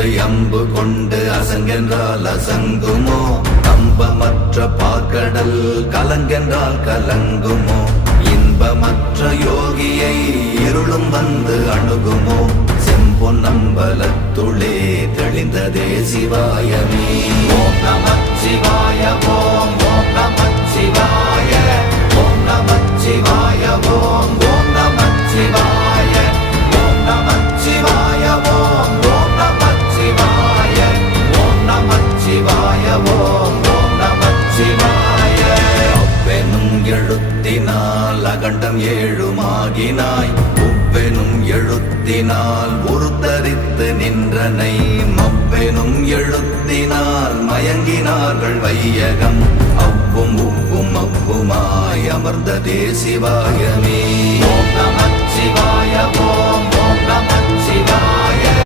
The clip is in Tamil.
தொட்டு அம்பு கொண்டு அசங்கென்றால் அசங்குமோ கம்பமற்ற பாற்கடல் கலங்கென்றால் கலங்குமோ இன்பமற்ற யோகியை இருளும் வந்து அணுகுமோ செம்பொன்னம்பலத்துளே தெளிந்ததே சிவாயமே ஓம் நமச்சிவாய ஓம் ஓம் நமச்சிவாய ஓம் நமச்சிவாய ஓம் ஓம் நமச்சிவாய ஓம் நமச்சிவாய ஓம் ஓம் நமச்சிவாய ஓம் நமச்சிவாய ஓம் ஓம் நமச்சிவாய அவ்வெனும் எழுத்தினால் அகண்டம் ஏழுமாகினாய் உவ்வெனும் எழுத்தினால் உருத்தரித்து நின்றனை மவ்வெனும் எழுத்தினால் மயங்கினார்கள் வையகம் அவ்வும் உவ்வும் அவ்வுமாய் அமர்ந்ததே சிவாயமே ஓம் நம